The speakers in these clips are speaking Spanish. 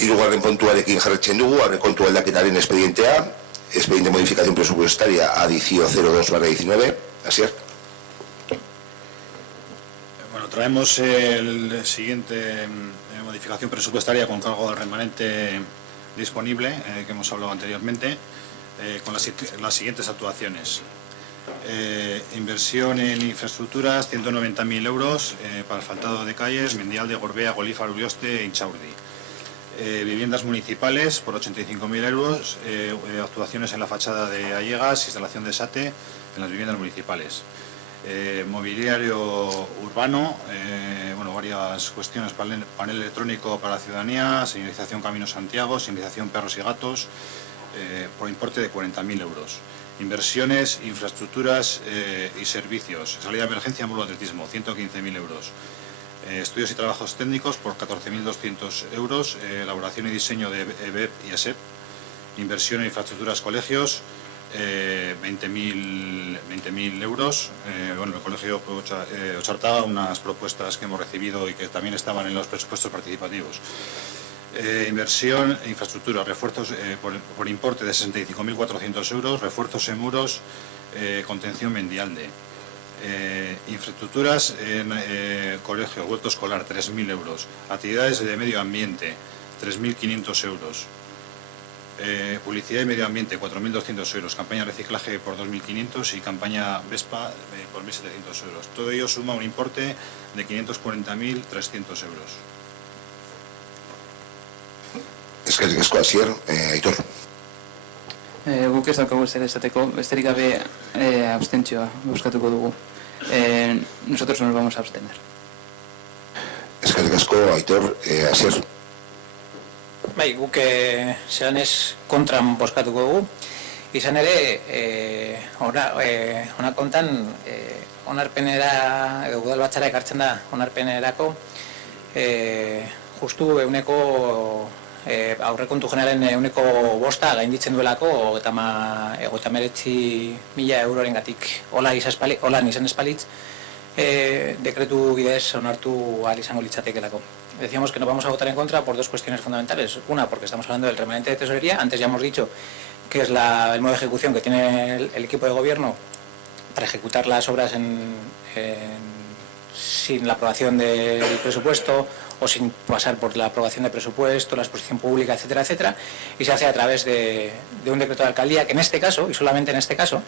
Hirugarren puntuarekin jarraitzen dugu, aurrekontu aldaketaren expedientea, expediente de modificación presupuestaria, adicio 02/19. Asier. Bueno, traemos el siguiente modificación presupuestaria con cargo del remanente disponible, que hemos hablado anteriormente, con las siguientes actuaciones. Inversión en infraestructuras, 190.000 euros para asfaltado de calles, Mendialde, Gorbea, Golífar, Urioste e Inchaurdi. Viviendas municipales por 85.000 euros, actuaciones en la fachada de Allegas, instalación de SATE en las viviendas municipales. Mobiliario urbano, bueno, varias cuestiones, panel electrónico para la ciudadanía, señalización Camino Santiago, señalización Perros y Gatos, por importe de 40.000 euros. Inversiones, infraestructuras y servicios, salida de emergencia, módulo de atletismo, 115.000 euros. Estudios y trabajos técnicos por 14.200 euros, elaboración y diseño de EBEP y ASEP, inversión en infraestructuras colegios, 20.000 euros. Bueno, el colegio Ochartaga, unas propuestas que hemos recibido y que también estaban en los presupuestos participativos. Inversión en infraestructura, refuerzos por importe de 65.400 euros, refuerzos en muros, contención Mendialde. Infraestructuras en colegio, huerto escolar, 3.000 euros. Actividades de medio ambiente, 3.500 euros. Publicidad y medio ambiente, 4.200 euros. Campaña reciclaje por 2.500 y campaña Vespa por 1.700 euros. Todo ello suma un importe de 540.300 euros. Eskerrik asko, Asier. Aitor. Guk ez daukagu zer esateko, besterik gabe abstentzioa bozkatuko dugu. Nosotros nos vamos a abstener. Eskerrik asko, Aitor. Asier. Bai, guk zelan ez kontran bozkatuko dugu. Izan ere, ona kontan, onarpenera, edo udal batzara ekartzen da onarpenerako, justu euneko aurrekontu generalen euneko bosta gainditzen duelako, 59.000 eurorengatik holan izan espalitz, dekretu bidez onartu ahal izango litzatekelako. Decíamos que no vamos a votar en contra por dos cuestiones fundamentales. Una, porque estamos hablando del remanente de tesorería. Antes ya hemos dicho que es el modo de ejecución que tiene el equipo de gobierno para ejecutar las obras sin la aprobación del presupuesto o sin pasar por la aprobación del presupuesto, la exposición pública, etcétera, etcétera, y se hace a través de un decreto de alcaldía que en este caso, y solamente en este caso,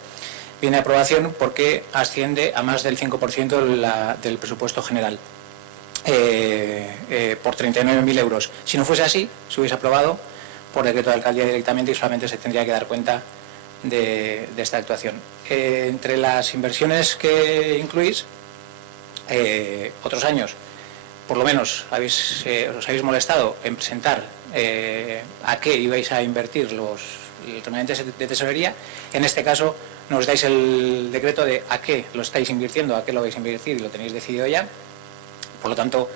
viene a aprobación porque asciende a más del 5% del presupuesto general, por 39.000 euros. Si no fuese así, se hubiese aprobado por decreto de alcaldía directamente y solamente se tendría que dar cuenta de esta actuación. Entre las inversiones que incluís, otros años, por lo menos os habéis molestado en presentar a qué ibais a invertir los remanentes de tesorería. En este caso nos dais el decreto de a qué lo estáis invirtiendo, a qué lo vais a invertir y lo tenéis decidido ya. Por lo tanto,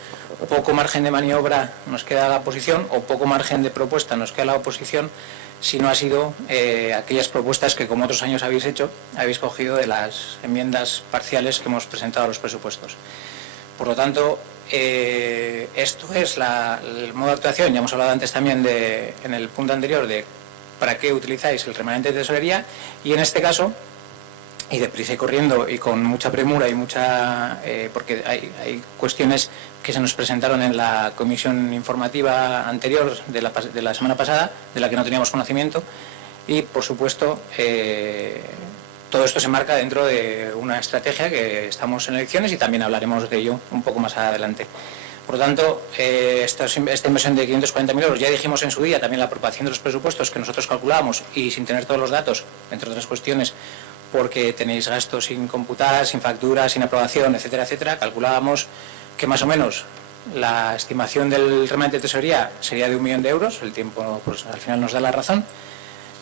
poco margen de maniobra nos queda a la oposición o poco margen de propuesta nos queda a la oposición si no ha sido aquellas propuestas que como otros años habéis hecho, habéis cogido de las enmiendas parciales que hemos presentado a los presupuestos. Por lo tanto, esto es el modo de actuación. Ya hemos hablado antes también en el punto anterior de para qué utilizáis el remanente de tesorería y en este caso, y deprisa y corriendo y con mucha premura y porque hay cuestiones que se nos presentaron en la comisión informativa anterior de la semana pasada, de la que no teníamos conocimiento, y por supuesto todo esto se marca dentro de una estrategia que estamos en elecciones y también hablaremos de ello un poco más adelante. Por lo tanto, esta inversión de 540.000 euros, ya dijimos en su día también la aprobación de los presupuestos que nosotros calculábamos y sin tener todos los datos, entre otras cuestiones, porque tenéis gastos sin computar, sin facturas, sin aprobación, etcétera, etcétera, calculábamos que más o menos la estimación del remanente de tesorería sería de 1 millón de euros, el tiempo pues al final nos da la razón,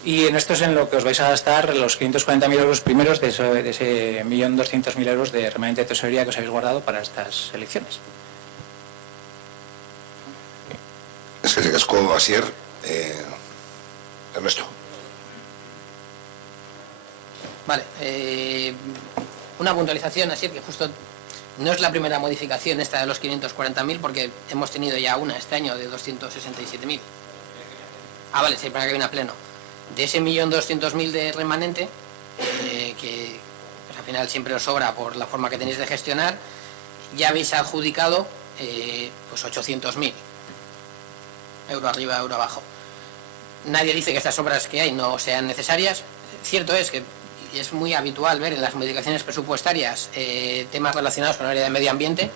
y en esto es en lo que os vais a gastar los 540.000 euros primeros de ese 1.200.000 euros de remanente de tesorería que os habéis guardado para estas elecciones. Eskerrik asko, Asier. Ernesto. Vale, una puntualización, así que justo no es la primera modificación esta de los 540.000 porque hemos tenido ya una este año de 267.000. vale, sí, para que viene a pleno. De ese 1.200.000 de remanente, que pues, al final siempre os sobra por la forma que tenéis de gestionar, ya habéis adjudicado pues 800.000. Euro arriba, euro abajo. Nadie dice que estas obras que hay no sean necesarias. Cierto es que es muy habitual ver en las modificaciones presupuestarias temas relacionados con el área de medio ambiente.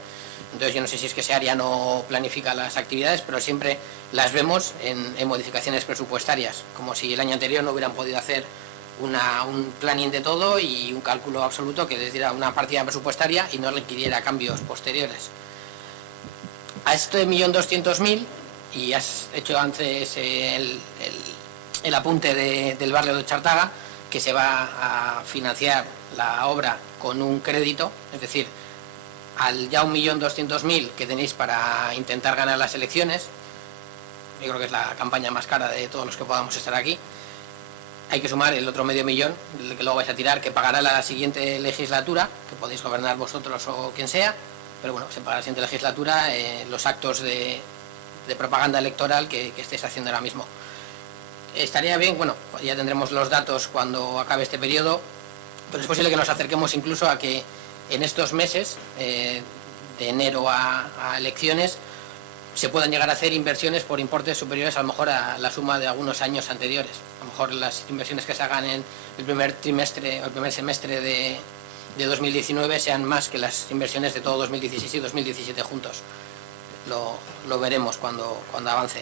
Entonces yo no sé si es que ese área no planifica las actividades, pero siempre las vemos en modificaciones presupuestarias, como si el año anterior no hubieran podido hacer un planning de todo y un cálculo absoluto que les diera una partida presupuestaria y no requiriera cambios posteriores. A esto de 1.200.000, y has hecho antes el apunte del barrio de Chartaga, que se va a financiar la obra con un crédito, es decir, al ya 1.200.000 que tenéis para intentar ganar las elecciones, yo creo que es la campaña más cara de todos los que podamos estar aquí, hay que sumar el otro $500.000 que luego vais a tirar, que pagará la siguiente legislatura, que podéis gobernar vosotros o quien sea, pero bueno, se pagará la siguiente legislatura los actos de propaganda electoral que estéis haciendo ahora mismo. Estaría bien, bueno, ya tendremos los datos cuando acabe este periodo, pero es posible que nos acerquemos incluso a que en estos meses, de enero a elecciones, se puedan llegar a hacer inversiones por importes superiores a lo mejor a la suma de algunos años anteriores. A lo mejor las inversiones que se hagan en el primer trimestre o el primer semestre de 2019 sean más que las inversiones de todo 2016 y 2017 juntos. Lo veremos cuando avance.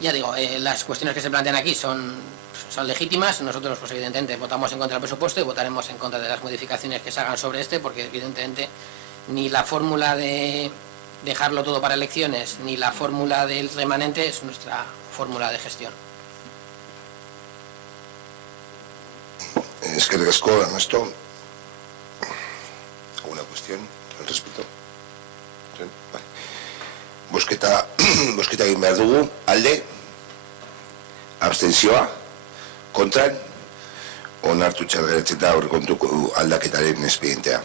Ya digo, las cuestiones que se plantean aquí son legítimas. Nosotros, pues evidentemente, votamos en contra del presupuesto y votaremos en contra de las modificaciones que se hagan sobre este, porque evidentemente ni la fórmula de dejarlo todo para elecciones ni la fórmula del remanente es nuestra fórmula de gestión. Es que Ernesto, ¿alguna cuestión al respecto? Sí, vale. Bozketa egin behar dugu, alde, abstentzioa, kontran, onartu txargaretzeta aurrekontu aldaketaren espedientea.